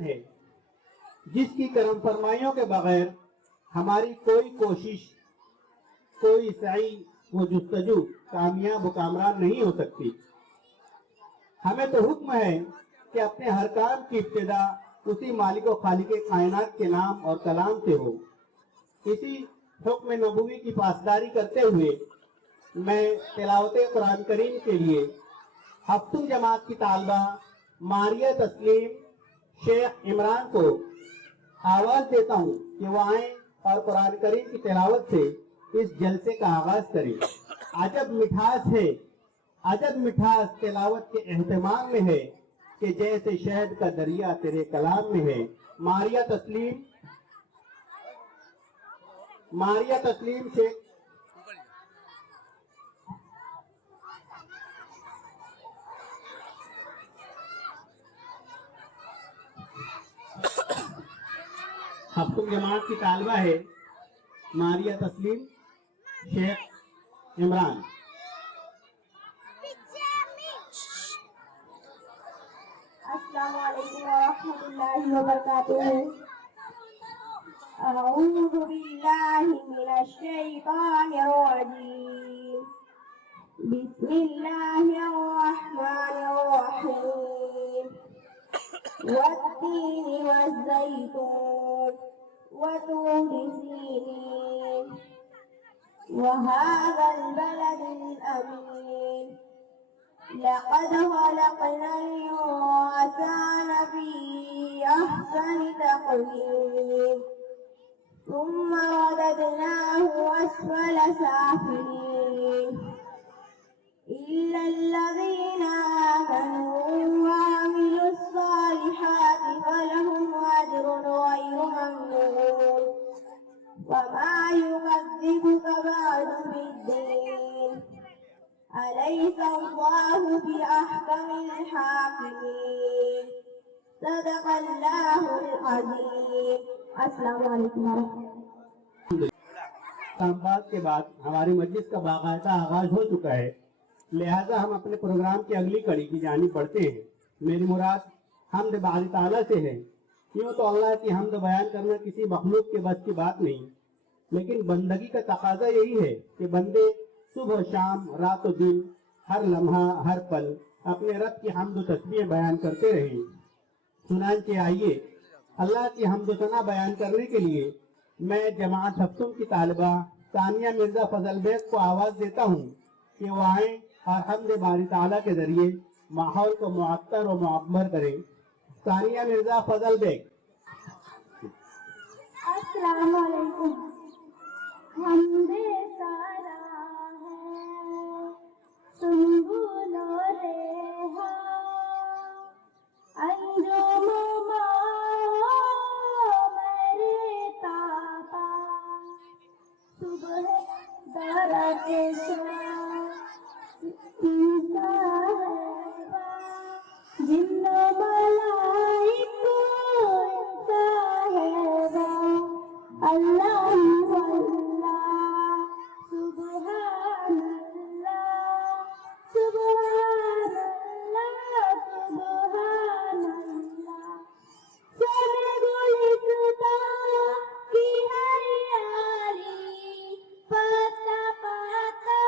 ہے جس کی کرم فرمائیوں کے بغیر ہماری کوئی کوشش، کوئی سعی و جستجو کامیاب و کامران نہیں ہو سکتی۔ ہمیں تو حکم ہے کہ اپنے ہر کام کی ابتدا اسی مالک و خالق کائنات کے نام اور کلام سے ہو۔ اسی حکم نبوی کی پاسداری کرتے ہوئے میں تلاوت قرآن کریم کے لیے ہفتم جماعت کی طالبہ ماریہ تسلیم شیخ عمران کو آواز دیتا ہوں کہ وہ آئیں اور قرآن کریم کی تلاوت سے اس جلسے کا آغاز کریں۔ عجب مٹھاس ہے، عجب مٹھاس تلاوت کے اہتمام میں ہے کہ جیسے شہد کا دریا تیرے کلام میں ہے۔ ماریہ تسلیم شیخ ہفتم جماعت کی طالبہ ہے ماریہ تسلیم شیخ عمران۔ السلام علیکم ورحمۃ اللہ وبرکاتہ۔ اعوذ باللہ من الشیطان الرجیم، بسم اللہ الرحمن الرحیم، والتین والزیتون وطور سینین وهذا البلد الأمين لقد خلقنا الإنسان في أحسن تقويم ثم رددناه أسفل سافلين إلا الذين آمنوا وعملوا الصالحات فلهم أجر غير ممنون وما يكذبك بعد بالدين أليس الله بأحكم الحاكمين صدق الله العظيم۔ السلام علیکم ورحمۃ اللہ۔ بات کے بعد ہماری مجلس کا باقاعدہ آغاز ہو چکا ہے، لہذا ہم اپنے پروگرام کی اگلی کڑی کی جانب بڑھتے ہیں۔ میری مراد حمد باری تعالیٰ سے ہے۔ کیوں تو اللہ کی حمد بیان کرنا کسی مخلوق کے بس کی بات نہیں، لیکن بندگی کا تقاضا یہی ہے کہ بندے صبح و شام، رات و دن، ہر لمحہ ہر پل اپنے رب کی حمد و تسبیح بیان کرتے رہیں۔ چنانچہ آئیے اللہ کی حمد و ثنا بیان کرنے کے لیے میں جماعت ہفتم کی طالبہ ثانیہ مرزا فضل بیگ کو آواز دیتا ہوں کہ وہ آئیں اور حمد باری تعالیٰ کے ذریعے ماحول کو معطر و معمر کریں۔ ثانیہ مرزا فضل بیگ۔ السلام علیکم۔ حمد سارا ہے سنبل و ریحاں، انجم میرے تابا، صبح درخت جن ملائک اللہ سبحان اللہ سبحان اللہ سبحان اللہ، سب گلستاں کی ہریالی، پتا پتا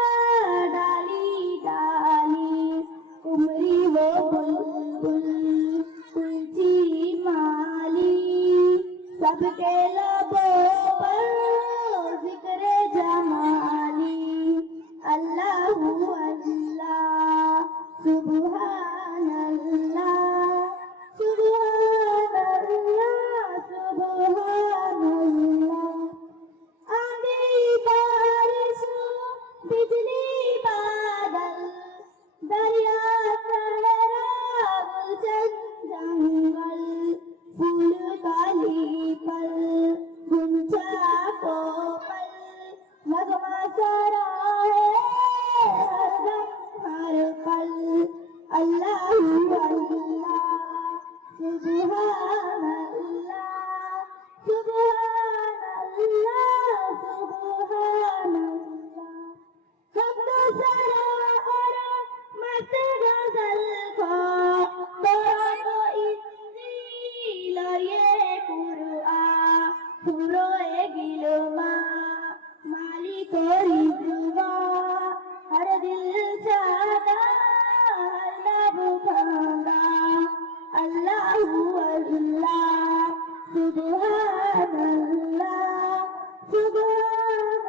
ڈالی ڈالی، کمری وہ بلبل کلچی مالی، سب کے لبوں پر ذکر جمالی، اللہ اللہ سبحان اللہ سبحان اللہ سبحان اللہ، آندھی بارش بجلی بادل، دریا صحرا گلشن جنگل، پھول کالی پل گنچا کو پل، نغمہ سرا ہے ہر دم ہر پل، اللہ اللہ سبحان اللہ سبحان اللہ سبحان اللہ، ہم تو سرا اور مت غزل کو تو انجیل ফুরোয় গেল মা মালিক রিজওয়া হর দিল চাহতা হর लब খানা আল্লাহু আল্লাহ সুবহানাল্লাহ সুবহানাল্লাহ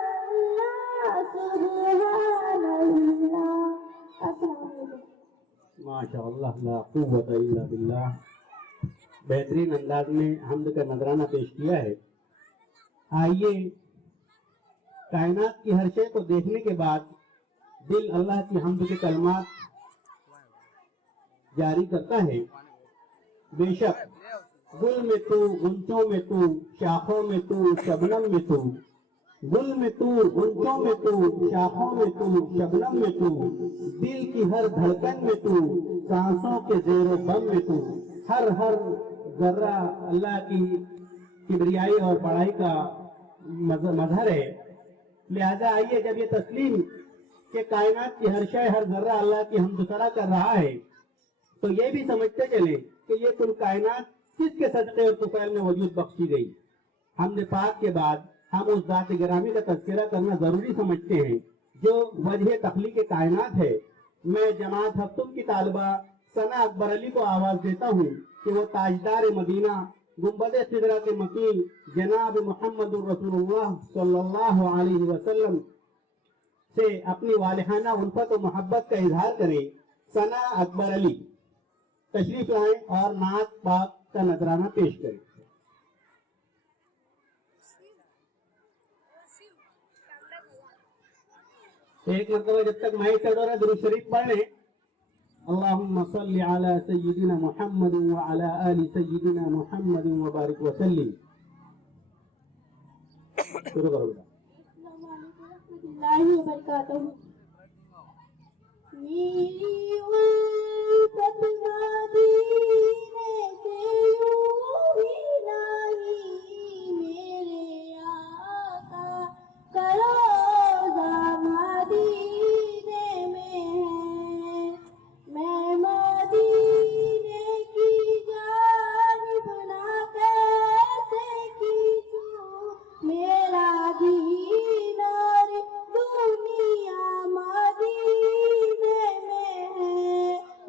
সুবহানাল্লাহ। আসসালামু আলাইকুম। माशाअल्लाह ला कुव्वत इल्ला बिल्लाह। बेहतरीन अंदाज में हम्द का नजराना पेश किया है। आइए, कायनात की हर शय को देखने के बाद दिल अल्लाह की हम्द के कलमात जारी करता है। बेशक गुल में तू, गुंचों में तू, शाखों में तू, शबनम में तू, गुल में तू, गुंचों में तू, शाखों में तू, शबनम में तू, दिल की हर धड़कन में तू, सांसों के जेरो बम में तू, हर हर जर्रा अल्लाह की किबरियाई और बड़ाई का मजहर है। लिहाजा आइए, जब ये तस्लीम के कायनात की हर शय हर जर्रा अल्लाह की हमदुसरा कर रहा है, तो ये भी समझते चले कि ये कुल कायनात किसके सदक़े और तुफैल में वजूद बख्शी गई। हमने पाक के बाद हम उस जात गिरामी का तज़किरा करना जरूरी समझते हैं जो वजह तख्लीक कायनात है। मैं जमात हफ्तुम की तालिबा सना अकबर अली को आवाज देता हूँ कि वो ताजदार मदीना गुंबद सिदरत मकीन जनाब मोहम्मद रसूलुल्लाह सल्लल्लाहु अलैहि वसल्लम से अपनी वालिहाना उल्फत और मोहब्बत का इजहार करें। सना अकबर अली तशरीफ लाएं और नात पाक का नजराना पेश करें। एक मरतबा जब तक माइक चढ़ रहा है दुरूद शरीफ पढ़ लें। अल्लाहुम्मा सल्लि अला सय्यिदिना मुहम्मद व अला आलि सय्यिदिना मुहम्मद व बारिक व सल्लिम। शुरू करो बेटा। अस्सलामु अलैकुम रहमतुल्लाहि व बरकातहू। मेरी उल्फत मदीने से यूं ही नहीं, मेरे आका का रोज़ा मदीने में है। मैं मदीने की जानिब ना कैसे खींचूं मेरा दीनार, दुनिया मदीने में है।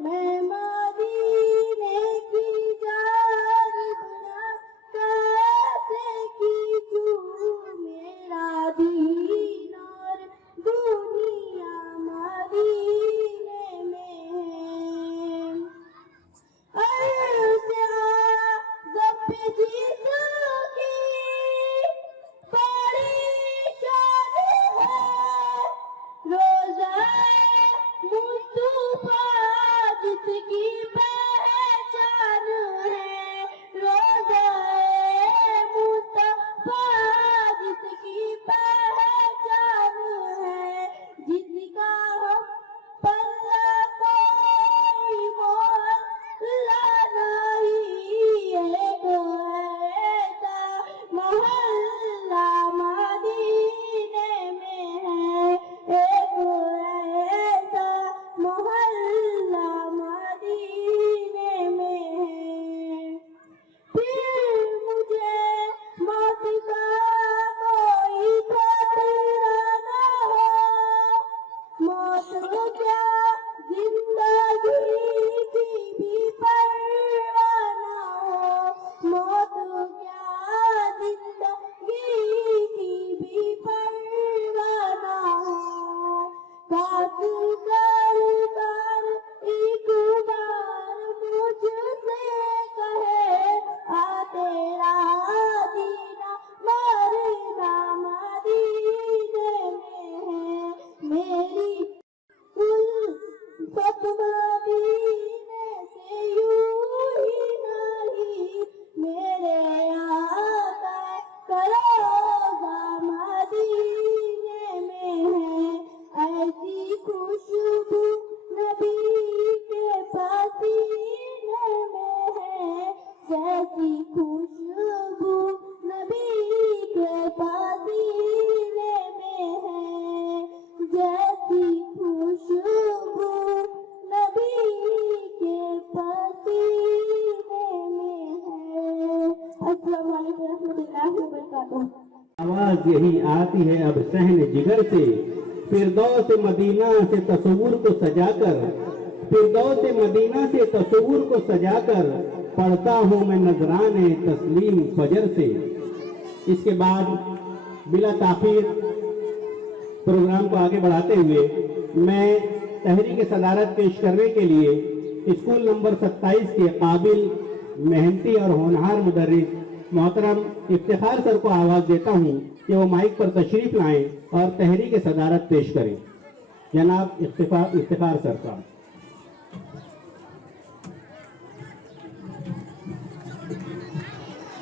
मैं मदीने की जानिब ना कैसे खींचूं मेरा दीनार, दुनिया मदीने में है। अर्ज़ आज़म पे जिसकी बड़ी शान है, रोज़ा मुस्तफ़ा जिसकी पहचान है। रोज़ा मुस्तफ़ा जिसकी पहचान है, जिसका हम पल्ला कोई मोहल्ला नहीं है। तो ऐसा मोहल्ला मदीने में है, एक ऐसा मोहल्ला मदीने में है। फिर मुझे मौत का कोई खतरा न हो, मौत क्या जिंदगी की भी परवाह न हो, मौत क्या जिंदगी की भी परवाह न हो। काश सरकार एक बार मुझसे कहे, आ तेरा दीना मरना मदीने में है। मेरी उल्फत मदीने से यूं ही नहीं, मेरे आका का रोज़ा मदीने में है। ऐसी खुशबू नबी के पसीने में है, जैसी खुशबू नबी के पसीने में है, जैसी खुशबू नबी के पसीने में है। अस्सलाम वालेकुम रहमतुल्लाहि व बरकातुहू। आवाज यही आती है अब सहन जिगर से, फिरदौस मदीना से तस्वुर को सजाकर, फिरदौस मदीना से तस्वुर को सजाकर पढ़ता हूँ मैं नजराने तस्लीम फजर से। इसके बाद बिला ताखीर प्रोग्राम को आगे बढ़ाते हुए मैं तहरीक सदारत पेश करने के लिए स्कूल नंबर 27 के काबिल, मेहनती और होनहार मुदर्रिस मोहतरम इफ्तिखार सर को आवाज देता हूँ कि वो माइक पर तशरीफ लाएं और तहरीक सदारत पेश करें। जनाब इफ्तिखार सर का।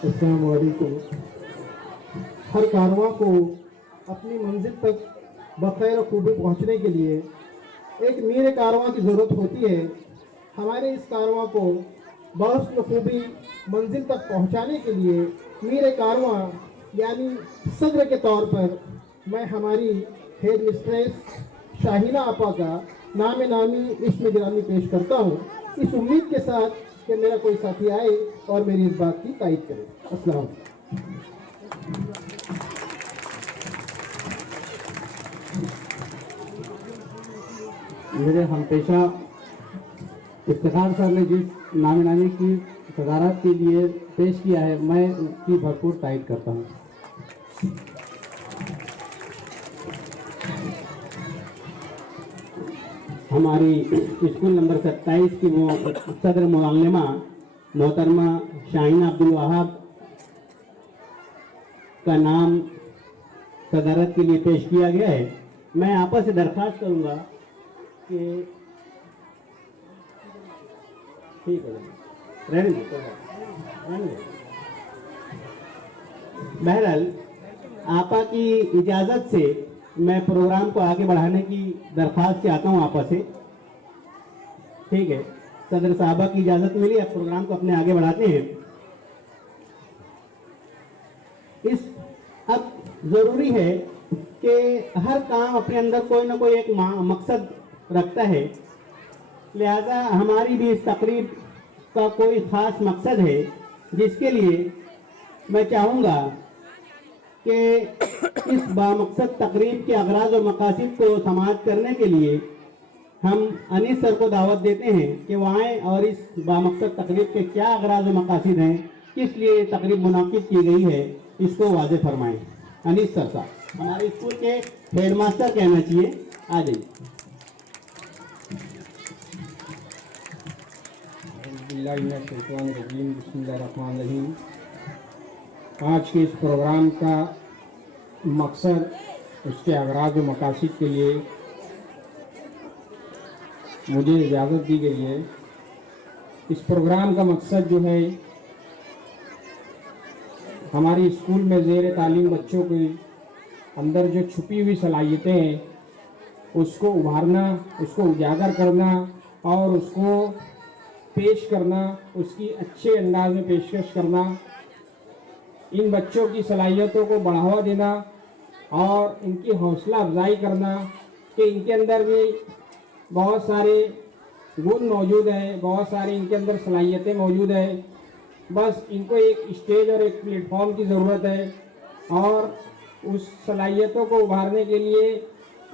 अस्सलाम वालेकुम। हर कारवां को अपनी मंजिल तक बखैर खूबी पहुंचने के लिए एक मीर कारवां की ज़रूरत होती है। हमारे इस कारवां को बहस्न खूबी मंजिल तक पहुंचाने के लिए मीर कारवां यानी सदर के तौर पर मैं हमारी हेड मिस्ट्रेस शाहीना आपा का नाम नामी इश्म गिरामी पेश करता हूँ, इस उम्मीद के साथ कि मेरा कोई साथी आए और मेरी इस बात की तायीद करे। अस्सलाम। मेरे हमपेशा इफ्तिखार सर ने जिस नामी की सदारत के लिए पेश किया है, मैं उसकी भरपूर तायीद करता हूँ। हमारी स्कूल नंबर 27 की वो सदर मुअल्लिमा मोहतरमा शाहीना अब्दुल वहाब का नाम सदारत के लिए पेश किया गया है। मैं आपस से दरख्वास्त करूंगा कि ठीक है, रहने दो। बहरहाल आपा की इजाज़त से मैं प्रोग्राम को आगे बढ़ाने की दरख्वास्त चाहता हूँ आपा से। ठीक है, सदर साहबा की इजाज़त मिली, अब प्रोग्राम को अपने आगे बढ़ाते हैं। अब ज़रूरी है कि हर काम अपने अंदर कोई ना कोई एक मकसद रखता है, लिहाजा हमारी भी इस तकरीब का कोई ख़ास मकसद है, जिसके लिए मैं चाहूँगा कि इस बामकसद तकरीब के अगराज और मकासद को समाअत करने के लिए हम अनीस सर को दावत देते हैं कि वो आएँ और इस बामकसद तकरीब के क्या अगराज और मकासद हैं, किस लिए ये तकरीब मुनाकिद की गई है, इसको वाज़े फरमाएँ। अनीस सर साहब हमारे स्कूल के हेड मास्टर कहना चाहिए, आ जाइए। बिस्मिल्लाहिर्रहमानिर्रहीम। आज के इस प्रोग्राम का मकसद, उसके अगराज व मकासद के लिए मुझे इजाज़त दी गई है। इस प्रोग्राम का मकसद जो है, हमारी स्कूल में ज़ेर तालीम बच्चों के अंदर जो छुपी हुई सलाहियतें हैं उसको उभारना, उसको उजागर करना और उसको पेश करना, उसकी अच्छे अंदाज में पेशकश करना, इन बच्चों की सलाहियतों को बढ़ावा देना और इनकी हौसला अफजाई करना कि इनके अंदर भी बहुत सारे गुण मौजूद हैं, बहुत सारी इनके अंदर सलाहियतें मौजूद हैं। बस इनको एक स्टेज और एक प्लेटफॉर्म की ज़रूरत है और उस सलाहियतों को उभारने के लिए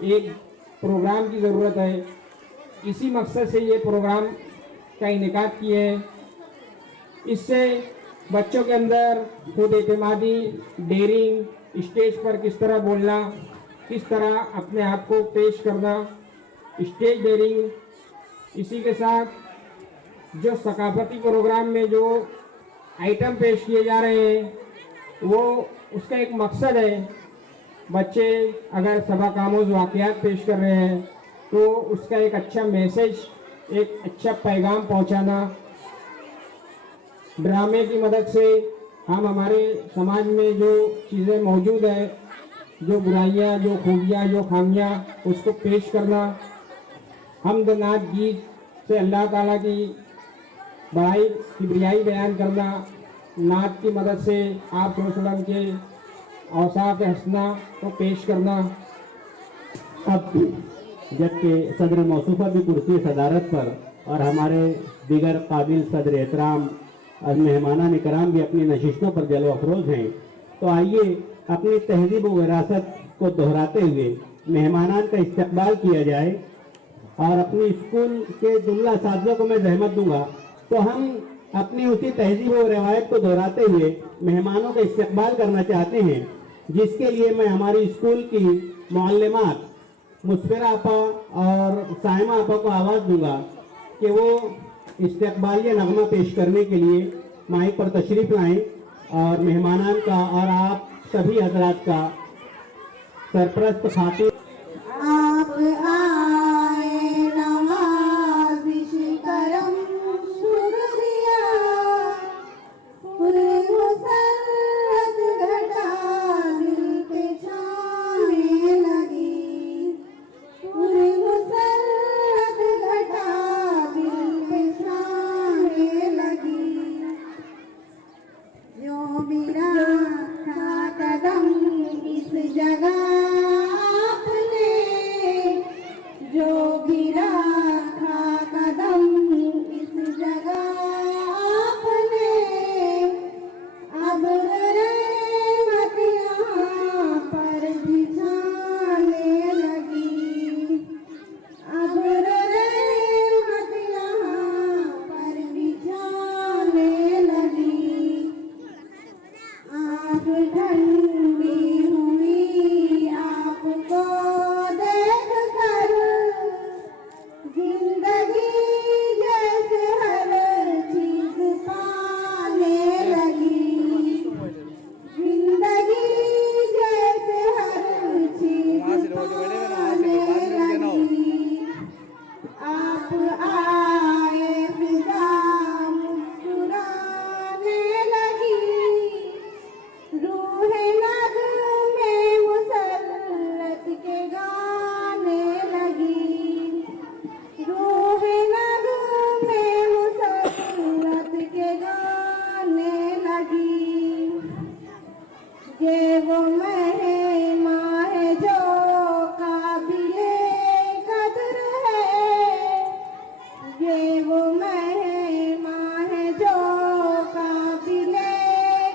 एक प्रोग्राम की ज़रूरत है। इसी मकसद से ये प्रोग्राम का इनेकाद किए हैं। इससे बच्चों के अंदर खुद एतमादी, डेयरिंग, स्टेज पर किस तरह बोलना, किस तरह अपने आप को पेश करना, स्टेज डेयरिंग, इसी के साथ जो सकाफती प्रोग्राम में जो आइटम पेश किए जा रहे हैं वो उसका एक मकसद है। बच्चे अगर सबक आमोज़ वाक़यात पेश कर रहे हैं तो उसका एक अच्छा मैसेज, एक अच्छा पैगाम पहुंचाना। ड्रामे की मदद से हम हमारे समाज में जो चीज़ें मौजूद है, जो बुराइयां, जो खूबियां, जो खामियां, उसको पेश करना। हम्द नात गीत से अल्लाह ताला की बड़ाई किबरियाई बयान करना। नात की मदद से आप वसल्लम के औसाफ हसना को पेश करना। अब जबकि सदर मौसूफा भी कुर्सी सदारत पर और हमारे दीगर काबिल सदर एहतराम اور مہمانان کرام بھی اپنی نشستوں پر جلوہ افروز ہیں، تو آئیے اپنی تہذیب و وراثت کو دہراتے ہوئے مہمانان کا استقبال کیا جائے۔ اور اپنی اسکول کے جملہ اساتذہ کو میں زحمت دوں گا تو ہم اپنی اسی تہذیب و روایت کو دہراتے ہوئے مہمانوں کا استقبال کرنا چاہتے ہیں، جس کے لیے میں ہماری اسکول کی معلمات مسفرہ آپا اور سائمہ آپا کو آواز دوں گا کہ وہ استقبالیہ نغمہ پیش کرنے کے لیے مائک پر تشریف لائیں اور مہمانان کا اور آپ سبھی حضرات کا سرپرست خاطر آپ آئے نوازش کرم شکریہ پورے مسرت گھٹا دل پہ چھانے لگی پورے مسرت گھٹا دل پہ چھانے لگی جو میرا تھا قدم اس جگہ آپ نے جو بھی رکھا قدم اس جگہ آپ نے اب رحمت یہاں پر بچھانے لگی اب رحمت یہاں پر بچھانے لگی آنکھ ٹھنڈی ہوئی آپ کو دیکھ کر زندگی جیسے ہر چیز پانے لگی زندگی جیسے ہر چیز پانے لگی آپ آئے فضا مسکرانے لگی روح نغمے مسرت کے گانے لگی روح نغمے مسرت کے گانے لگی یہ وہ مہماں ہے جو قابل قدر ہے یہ وہ مہماں ہے جو قابل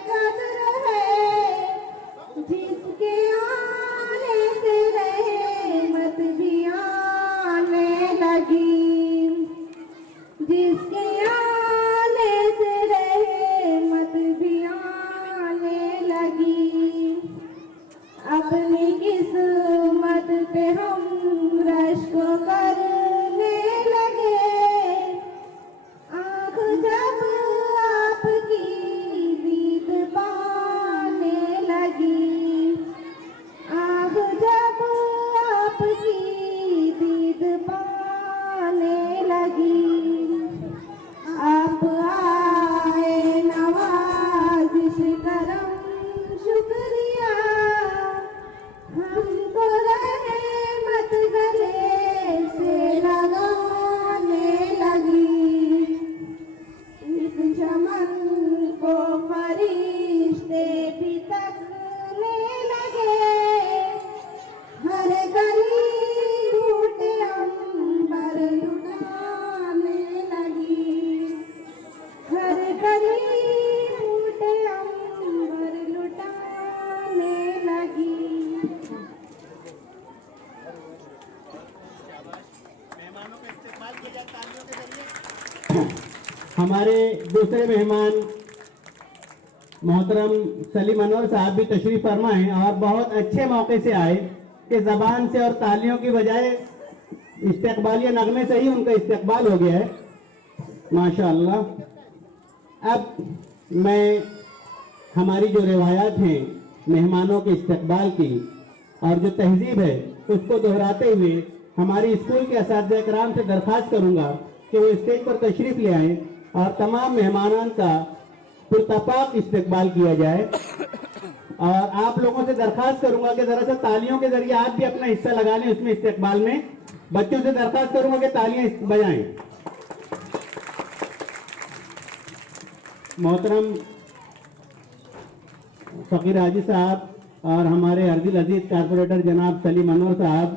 قدر ہے جس کے آنے سے رحمت بھی آنے لگی جس کے آنے سے رحمت بھی آنے لگی اپنی قسمت پہ ہم رشک کرنے لگے آنکھ جب آپ کی دید پانے لگی آنکھ جب آپ کی دید پانے لگی آپ آئے نوازش کرم شکریہ ہم کو رحمت گلے سے لگانے لگی اس چمن کو فرشتے بھی تکنے لگے ہر گلی لوٹے انبر لٹانے لگی ہر گلی لوٹے انبر لٹانے لگی ہمارے دوسرے مہمان محترم سلیم انور صاحب بھی تشریف فرما ہیں اور بہت اچھے موقع سے آئے کہ زبان سے اور تالیوں کی بجائے استقبالیہ نغمے سے ہی ان کا استقبال ہو گیا ہے ماشاءاللہ۔ اب میں ہماری جو روایات ہیں مہمانوں کے استقبال کی اور جو تہذیب ہے اس کو دہراتے ہوئے ہماری اسکول کے اساتذہ کرام سے درخواست کروں گا کہ وہ اسٹیج پر تشریف لے آئیں اور تمام مہمانان کا پرتپاک استقبال کیا جائے۔ اور آپ لوگوں سے درخواست کروں گا کہ ذرا سا تالیوں کے ذریعے آپ بھی اپنا حصہ لگا لیں اس میں استقبال میں۔ بچوں سے درخواست کروں گا کہ تالیاں بجائیں۔ محترم فقیر حاجی صاحب اور ہمارے ارضی عزیز کارپوریٹر جناب سلیم انور صاحب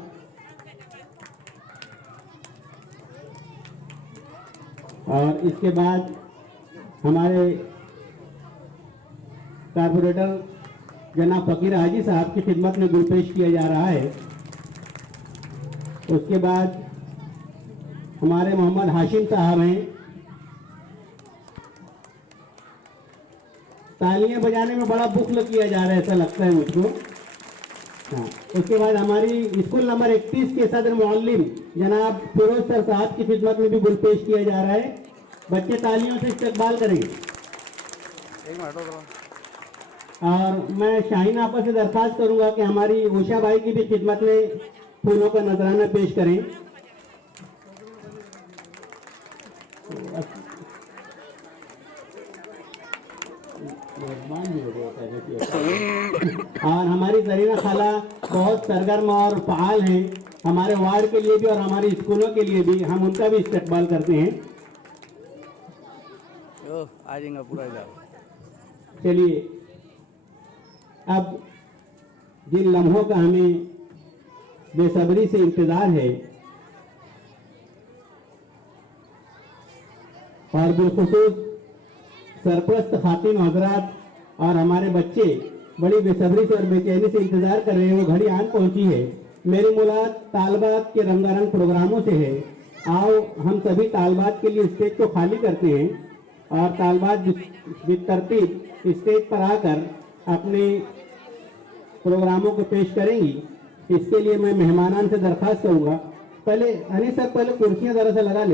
اور اس کے بعد हमारे कारपोरेटर जनाब फकीर हाजी साहब की खिदमत में गुल पेश किया जा रहा है। उसके बाद हमारे मोहम्मद हाशिम साहब हैं। तालियां बजाने में बड़ा बुखल किया जा रहा है, ऐसा लगता है मुझको। हाँ, उसके बाद हमारी स्कूल नंबर 31 के सदर मुअल्लिम जनाब फिरोज सर साहब की खिदमत में भी गुल पेश किया जा रहा है। बच्चे तालियों से इस्तकबाल करेंगे। और मैं शाहीन आपा से दरख्वास्त करूंगा कि हमारी उषा भाई की भी खिदमत में फूलों का नजराना पेश करें। और हमारी जरीना खाला बहुत सरगर्म और फाल हैं, हमारे वार्ड के लिए भी और हमारे स्कूलों के लिए भी। हम उनका भी इस्तकबाल करते हैं। आ जाएगा पूरा इधर। चलिए, अब जिन लम्हों का हमें बेसब्री से इंतजार है और बिलखुसूस सरप्रस्त खातिन हजरात और हमारे बच्चे बड़ी बेसब्री से और बेचैनी से इंतजार कर रहे हैं, वो घड़ी आन पहुंची है। मेरी मुलाकात तालबात के रंगारंग प्रोग्रामों से है। आओ हम सभी तालबात के लिए स्टेज को खाली करते हैं और तालबात बितरतीब स्टेज पर आकर अपने प्रोग्रामों को पेश करेंगी। इसके लिए मैं मेहमानान से दरख्वास्त करूंगा, पहले अनिस सर पहले कुर्सियां जरा सा लगा ले।